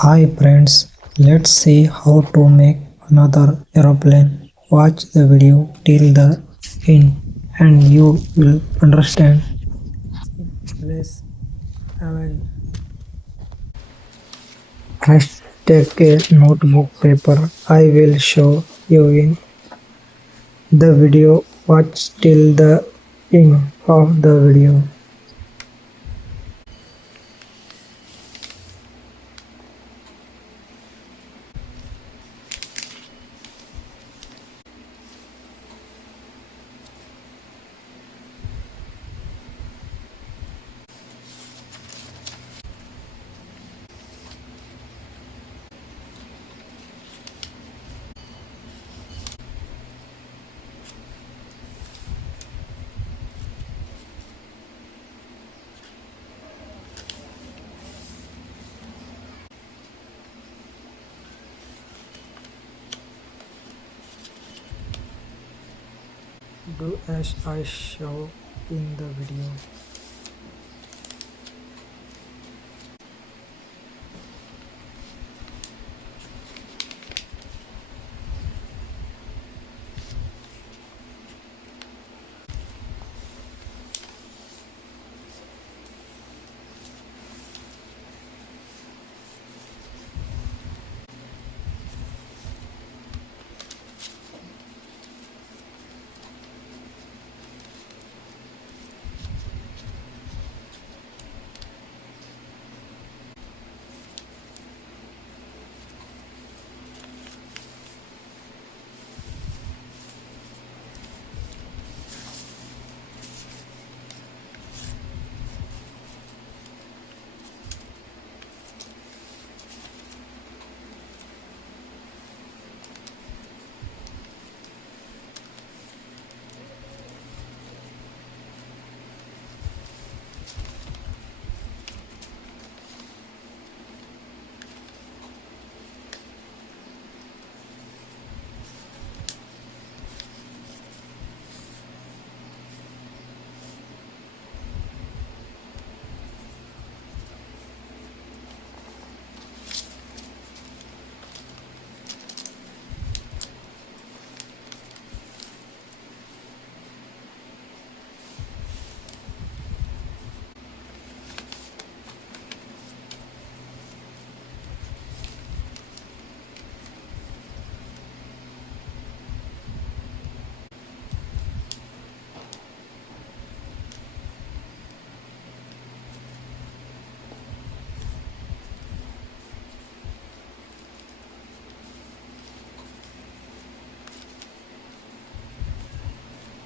Hi friends, let's see how to make another aeroplane. Watch the video till the end and you will understand. Please away. First take a notebook paper. I will show you in the video. Watch till the end of the video. Do as I show in the video.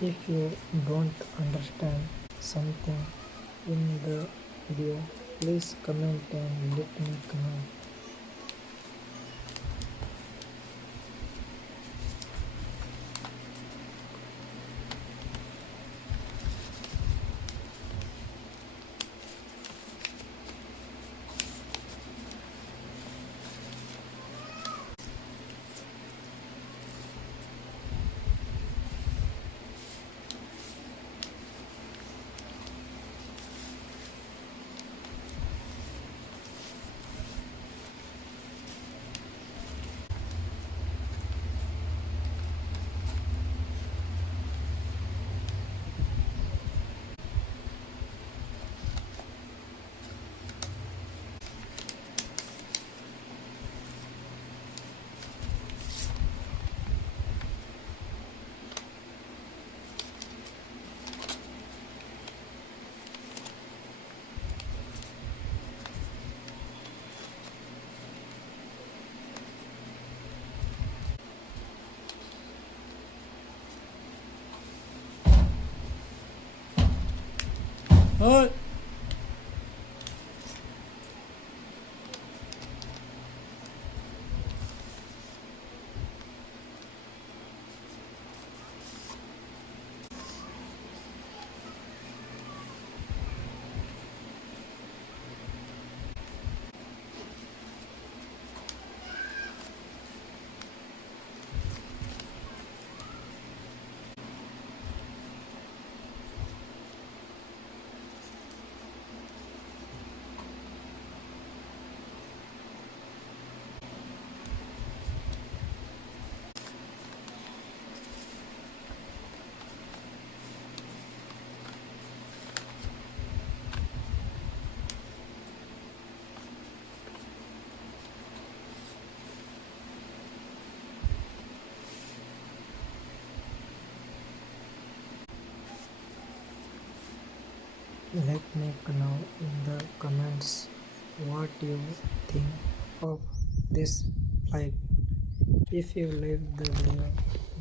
If you don't understand something in the video, please comment and let me know. Oh. Let me know in the comments what you think of this flight. If you like the video,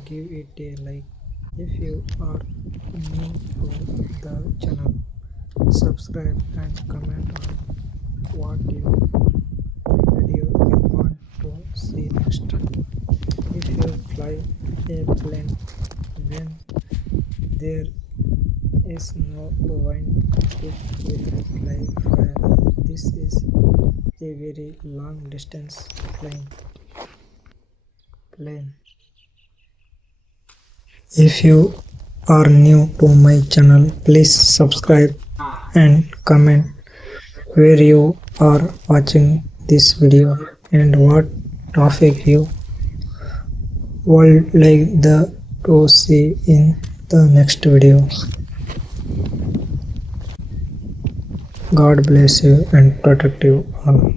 give it a like. If you are new to the channel, subscribe and comment on what video you want to see next. If you fly a plane when there is no wind, it will fly fire. This is a very long distance plane. If you are new to my channel, please subscribe and comment where you are watching this video and what topic you would like to see in the next video. God bless you and protect you all.